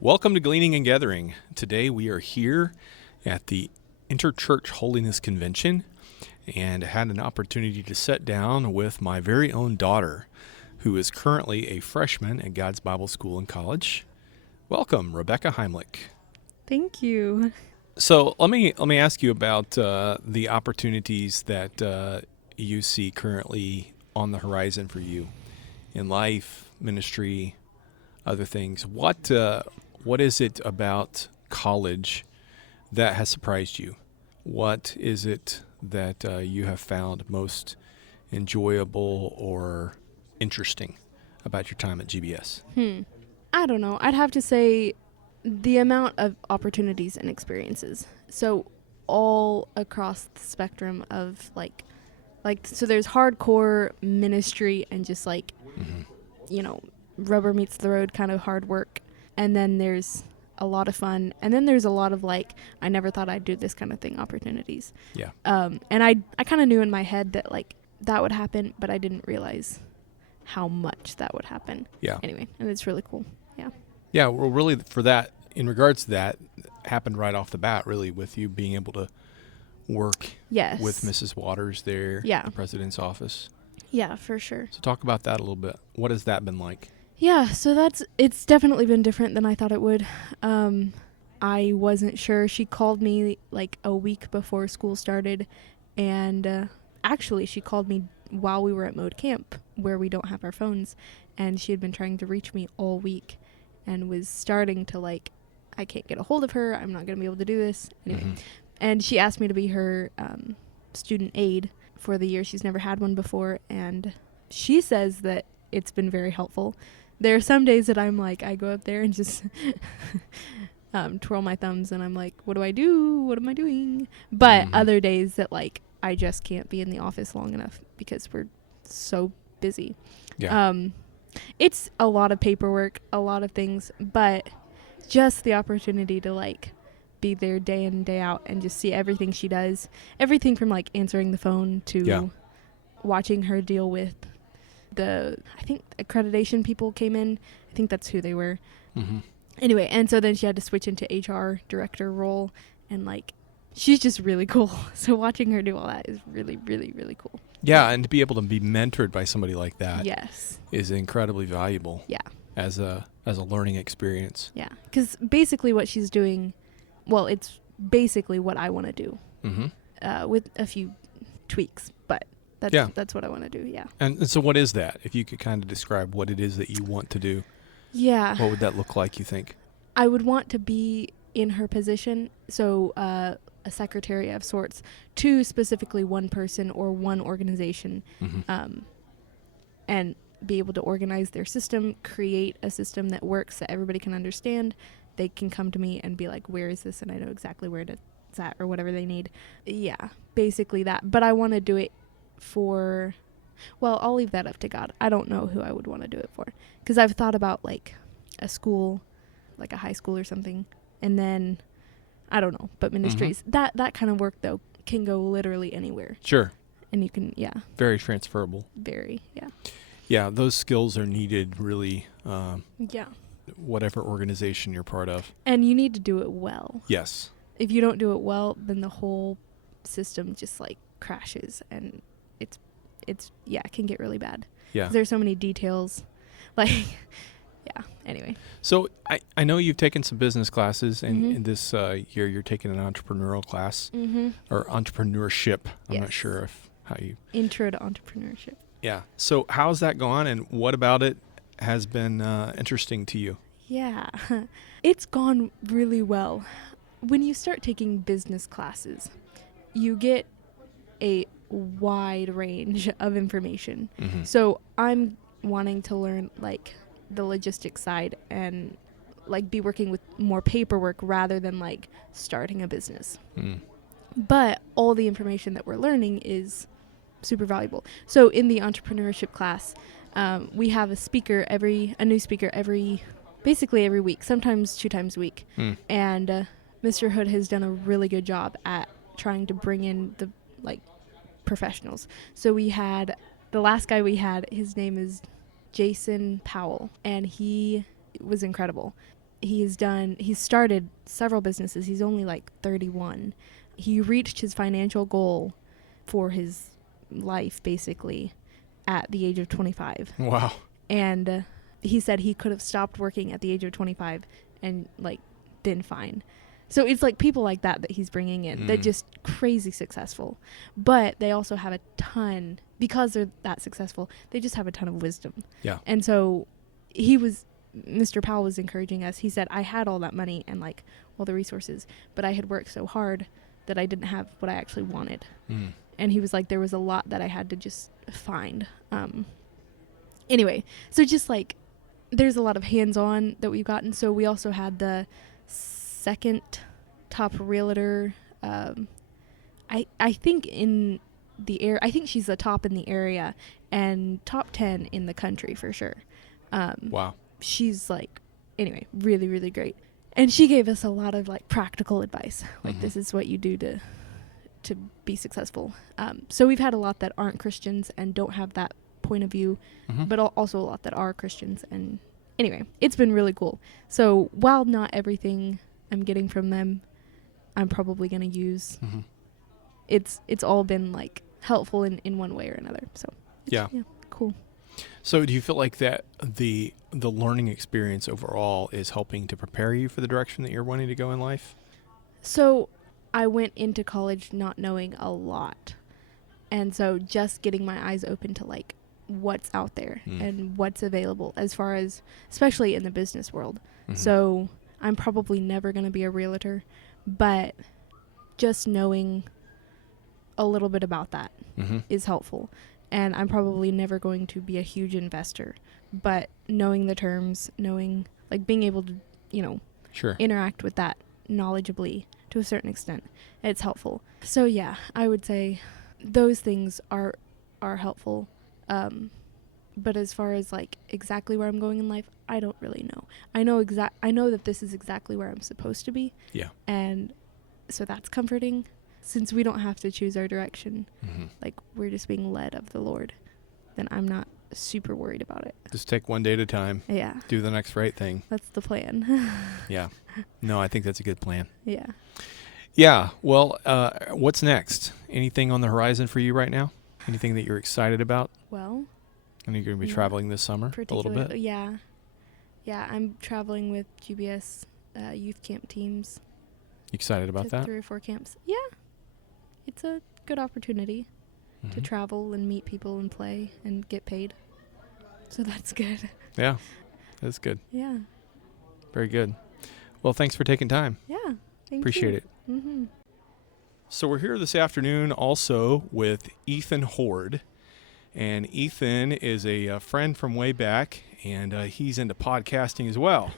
Welcome to Gleaning and Gathering. Today we are here at the Interchurch Holiness Convention and had an opportunity to sit down with my very own daughter, who is currently a freshman at God's Bible School and College. Welcome, Rebecca Heimlich. Thank you. So let me ask you about the opportunities that you see currently on the horizon for you in life, ministry, other things. What is it about college that has surprised you? What is it that you have found most enjoyable or interesting about your time at GBS? I don't know. I'd have to say the amount of opportunities and experiences. So all across the spectrum of so there's hardcore ministry and just rubber meets the road kind of hard work. And then there's a lot of fun. And then there's a lot of I never thought I'd do this kind of thing opportunities. Yeah. And I kind of knew in my head that that would happen, but I didn't realize how much that would happen. Yeah. Anyway, and it's really cool. Yeah. Yeah. Well, really for that, in regards to that, happened right off the bat, really, with you being able to work with Mrs. Waters there at the president's office. Yeah, for sure. So talk about that a little bit. What has that been like? Yeah, so it's definitely been different than I thought it would. I wasn't sure. She called me a week before school started, and actually she called me while we were at mode camp where we don't have our phones, and she had been trying to reach me all week and was starting to I can't get a hold of her. I'm not going to be able to do this. Anyway, and she asked me to be her student aide for the year. She's never had one before, and she says that it's been very helpful. There are some days that I'm I go up there and just twirl my thumbs and I'm what do I do? What am I doing? But other days that I just can't be in the office long enough because we're so busy. Yeah. It's a lot of paperwork, a lot of things, but just the opportunity to be there day in and day out and just see everything she does. Everything from answering the phone to watching her deal with I think accreditation people came in. I think that's who they were. Anyway, and so then she had to switch into HR director role, and she's just really cool. So watching her do all that is really, really, really cool. Yeah, and to be able to be mentored by somebody like that is incredibly valuable. Yeah. As a learning experience. Yeah, because basically what she's doing, well, it's basically what I want to do, with a few tweaks, but that's what I want to do, yeah. And so what is that? If you could kind of describe what it is that you want to do. Yeah. What would that look like, you think? I would want to be in her position, so a secretary of sorts, to specifically one person or one organization, and be able to organize their system, create a system that works that everybody can understand. They can come to me and be where is this? And I know exactly where it's at or whatever they need. Yeah, basically that. But I want to do it I'll leave that up to God. I don't know who I would want to do it for. Because I've thought about a school, a high school or something. And then, I don't know, but ministries. That kind of work, though, can go literally anywhere. Sure. And you can, Very transferable. Very, yeah. Yeah, those skills are needed really, yeah. whatever organization you're part of. And you need to do it well. Yes. If you don't do it well, then the whole system just crashes, and it can get really bad. Yeah. There's so many details. Anyway. So I know you've taken some business classes, and in this year you're taking an entrepreneurial class or entrepreneurship. I'm not sure how you... Intro to entrepreneurship. Yeah. So how's that gone, and what about it has been interesting to you? Yeah. It's gone really well. When you start taking business classes, you get a wide range of information. So I'm wanting to learn the logistics side and be working with more paperwork rather than starting a business. But all the information that we're learning is super valuable. So in the entrepreneurship class, we have a new speaker basically every week, sometimes 2 times a week. And Mr. Hood has done a really good job at trying to bring in the professionals. So we had the last guy we had, his name is Jason Powell, and he was incredible. He's started several businesses. He's only like 31. He reached his financial goal for his life, basically, at the age of 25. Wow. And he said he could have stopped working at the age of 25 and, like, been fine. So it's like people like that he's bringing in. They're just crazy successful. But they also have a ton, because they're that successful, they just have a ton of wisdom. Yeah. And so Mr. Powell was encouraging us. He said, I had all that money and, like, all the resources, but I had worked so hard that I didn't have what I actually wanted. And he was like, there was a lot that I had to just find. Anyway, so just, like, there's a lot of hands-on that we've gotten. So we also had the second top realtor. I think in the air. I think she's the top in the area and top 10 in the country for sure. Wow. She's like, anyway, really, really great. And she gave us a lot of, like, practical advice. Like, this is what you do to be successful. So we've had a lot that aren't Christians and don't have that point of view, but also a lot that are Christians. And anyway, it's been really cool. So while not everything I'm getting from them I'm probably going to use, it's all been, like, helpful in one way or another. So yeah, cool. So do you feel like that the learning experience overall is helping to prepare you for the direction that you're wanting to go in life? So I went into college not knowing a lot. And so just getting my eyes open to, like, what's out there and what's available as far as, especially in the business world. So I'm probably never going to be a realtor, but just knowing a little bit about that is helpful. And I'm probably never going to be a huge investor, but knowing the terms, knowing, like, being able to, you know, interact with that knowledgeably to a certain extent, it's helpful. So yeah, I would say those things are helpful. But as far as, like, exactly where I'm going in life, I don't really know. I know that this is exactly where I'm supposed to be. Yeah. And so that's comforting. Since we don't have to choose our direction, like, we're just being led of the Lord, then I'm not super worried about it. Just take one day at a time. Yeah. Do the next right thing. That's the plan. Yeah. No, I think that's a good plan. Yeah. Yeah. Well, what's next? Anything on the horizon for you right now? Anything that you're excited about? Well, I know you're going to be traveling this summer a little bit. Yeah. Yeah, I'm traveling with GBS youth camp teams. You excited about that? 3 or 4 camps. Yeah. It's a good opportunity to travel and meet people and play and get paid. So that's good. Yeah, that's good. Yeah. Very good. Well, thanks for taking time. Yeah. Appreciate it. So we're here this afternoon also with Ethan Horde. And Ethan is a friend from way back, and he's into podcasting as well.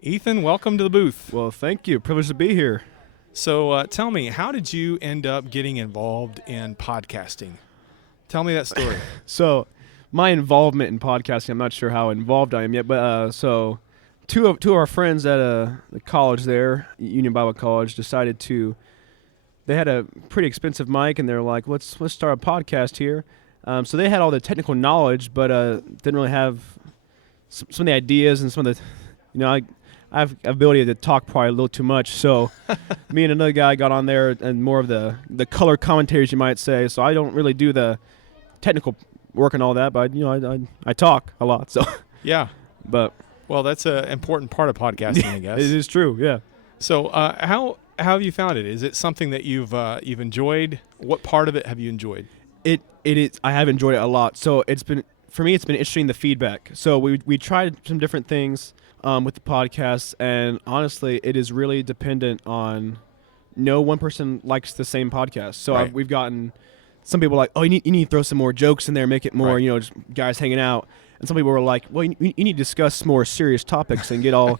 Ethan, welcome to the booth. Well, thank you. Privileged to be here. So tell me, how did you end up getting involved in podcasting? Tell me that story. So my involvement in podcasting, I'm not sure how involved I am yet, but so two of our friends at the college there, Union Bible College, decided they had a pretty expensive mic, and they're like, let's start a podcast here. So they had all the technical knowledge, but didn't really have some of the ideas and some of the, I have ability to talk probably a little too much. So me and another guy got on there and more of the color commentaries, you might say. So I don't really do the technical work and all that, but I talk a lot. So yeah, but well, that's an important part of podcasting, I guess. It is true. Yeah. So how have you found it? Is it something that you've enjoyed? What part of it have you enjoyed? It is. I have enjoyed it a lot. So it's been interesting, the feedback. So we tried some different things with the podcast, and honestly, it is really dependent on no one person likes the same podcast. So we've gotten some people like, oh, you need to throw some more jokes in there, make it more, just guys hanging out. And some people were like, well, you need to discuss more serious topics and get all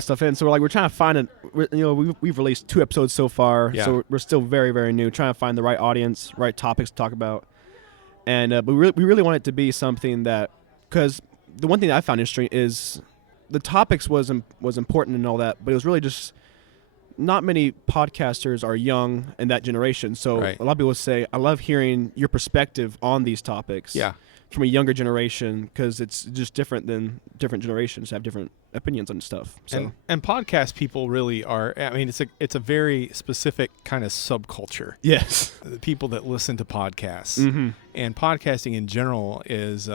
stuff in. So we're trying to find we've released 2 episodes so far, so we're still very, very new, trying to find the right audience, right topics to talk about. And but we really want it to be something that, because the one thing that I found interesting is the topics was important and all that, but it was really just not many podcasters are young in that generation. So a lot of people say, I love hearing your perspective on these topics. Yeah. from a younger generation, because it's just different than different generations have different opinions on stuff. So and podcast people really are. I mean, it's a very specific kind of subculture. yes, The people that listen to podcasts, and podcasting in general is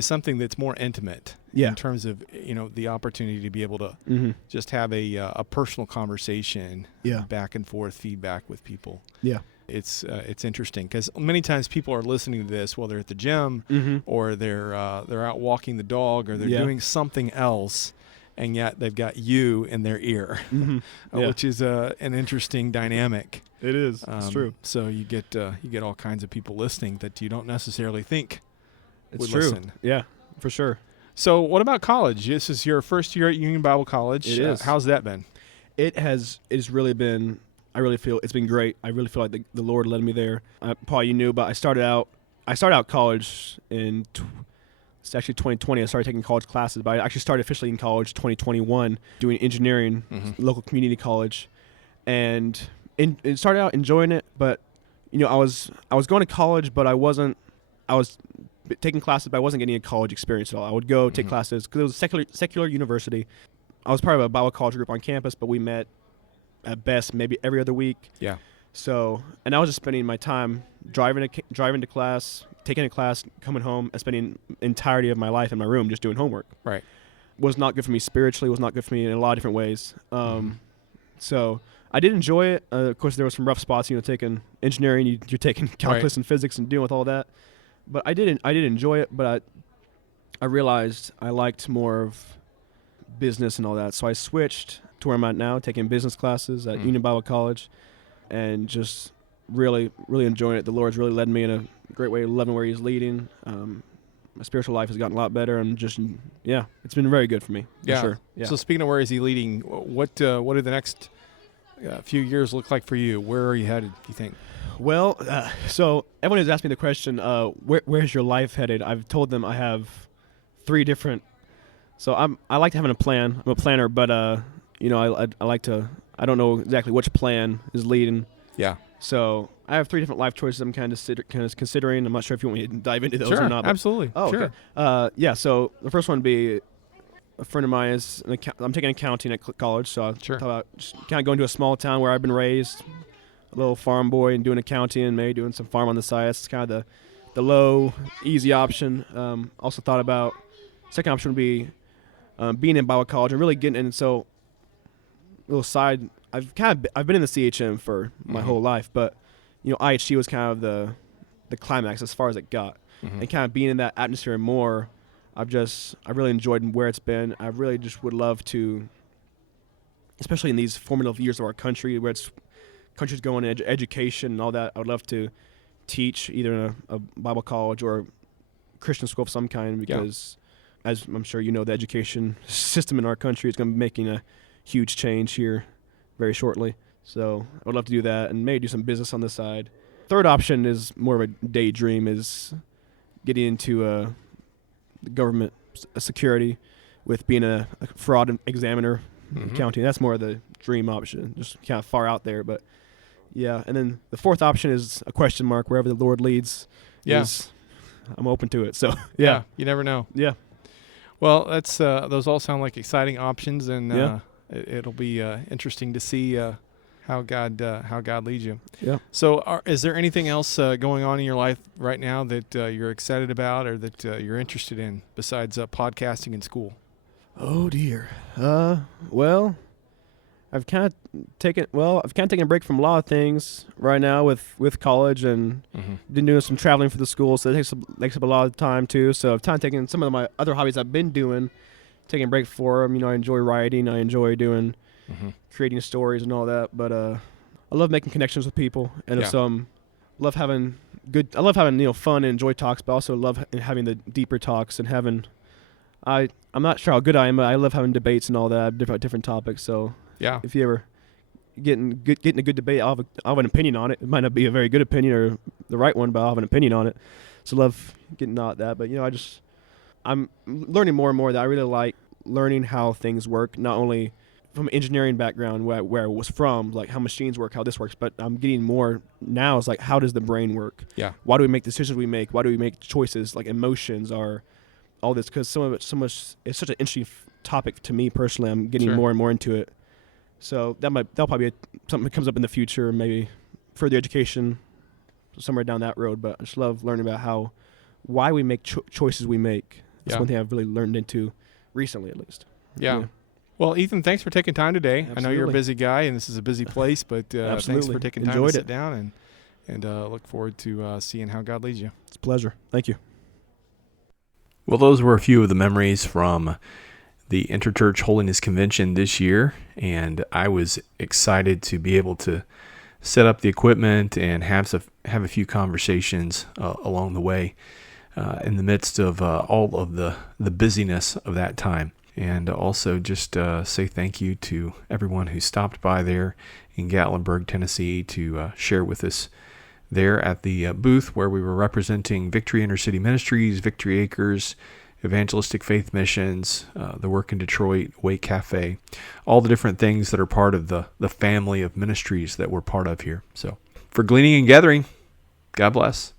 something that's more intimate Yeah. in terms of the opportunity to be able to just have a personal conversation, Yeah. back and forth feedback with people. yeah, It's interesting because many times people are listening to this while they're at the gym or they're out walking the dog or they're Yeah. doing something else, and yet they've got you in their ear, Yeah. which is an interesting dynamic. it is. It's true. So you get all kinds of people listening that you don't necessarily think It's would true. listen. Yeah, for sure. So what about college? This is your first year at Union Bible College. It is. How's that been? It's really been. I really feel it's been great. I really feel like the Lord led me there. Paul, you knew, but I started out college in it's actually 2020. I started taking college classes, but I actually started officially in college 2021 doing engineering, local community college, and it started out enjoying it. But I was going to college, but I was taking classes, but I wasn't getting a college experience at all. I would go take classes because it was a secular university. I was part of a Bible college group on campus, but we met at best maybe every other week. Yeah. So, and I was just spending my time driving to class, taking a class, coming home, and spending the entirety of my life in my room just doing homework. Right. Was not good for me spiritually, was not good for me in a lot of different ways. So I did enjoy it. Of course, there were some rough spots, taking engineering, you're taking calculus and physics and dealing with all that. But I did enjoy it, but I realized I liked more of business and all that. So I switched to where I'm at now, taking business classes at Union Bible College, and just really, really enjoying it. The Lord's really led me in a great way, loving where He's leading. My spiritual life has gotten a lot better, and just, it's been very good for me. For sure. Yeah. So speaking of where is He leading, what do the next few years look like for you? Where are you headed, do you think? Well, so everyone has asked me the question, where's your life headed? I've told them I have 3 different. So I like having a plan. I'm a planner, but I like to. I don't know exactly which plan is leading. Yeah. So I have 3 different life choices I'm kind of considering. I'm not sure if you want me to dive into those Sure, or not. But absolutely. Oh, sure. okay. Yeah. So the first one would be a friend of mine is I'm taking accounting at college. So I thought about just kind of going to a small town where I've been raised, a little farm boy, and doing accounting and maybe doing some farm on the side. That's kind of the low, easy option. Also thought about second option would be being in Bible college and really getting in. So little side, I've been in the CHM for my whole life, but IHC was kind of the climax as far as it got, and kind of being in that atmosphere more. I really enjoyed where it's been. I really just would love to, especially in these formative years of our country, where country's going in education and all that. I would love to teach either in a Bible college or a Christian school of some kind, because as I'm sure you know, the education system in our country is going to be making a huge change here very shortly. So I would love to do that and maybe do some business on the side. Third option is more of a daydream, is getting into the government security with being a fraud examiner, accounting. That's more of the dream option, just kind of far out there. But yeah, and then the fourth option is a question mark. Wherever the Lord leads, I'm open to it. So yeah, you never know. Yeah. Well, that's those all sound like exciting options, and it'll be interesting to see how God leads you. Yeah. So, is there anything else going on in your life right now that you're excited about or that you're interested in besides podcasting and school? Oh dear. Well, I've kind of taken a break from a lot of things right now with college, and been doing some traveling for the school, so it takes up a lot of time too. So I've kind of taken some of my other hobbies I've been doing, taking a break for them. I enjoy writing. I enjoy doing creating stories and all that. But I love making connections with people, and I love having fun and enjoy talks, but also love having the deeper talks and having. I'm not sure how good I am, but I love having debates and all that, different topics. So. Yeah. If you ever getting a good debate, I'll have an opinion on it. It might not be a very good opinion or the right one, but I'll have an opinion on it. So love getting at that. But I'm learning more and more that I really like learning how things work, not only from an engineering background where I was from, like how machines work, how this works, but I'm getting more now is like, how does the brain work? Yeah. Why do we make decisions we make? Why do we make choices? Like emotions are all this, because some of it, so much, it's such an interesting topic to me personally. I'm getting Sure. more and more into it. So that'll probably be something that comes up in the future, maybe further education, somewhere down that road. But I just love learning about why we make choices we make. That's Yeah. one thing I've really learned into recently, at least. Yeah. Well, Ethan, thanks for taking time today. Absolutely. I know you're a busy guy, and this is a busy place, but thanks Absolutely. for taking time Enjoyed to it. sit down, and look forward to seeing how God leads you. It's a pleasure. Thank you. Well, those were a few of the memories from the Interchurch Holiness Convention this year, and I was excited to be able to set up the equipment and have a few conversations along the way in the midst of all of the busyness of that time. And also just say thank you to everyone who stopped by there in Gatlinburg, Tennessee, to share with us there at the booth where we were representing Victory Intercity Ministries, Victory Acres, Evangelistic Faith Missions, the work in Detroit, Wake Cafe, all the different things that are part of the family of ministries that we're part of here. So for Gleaning and Gathering, God bless.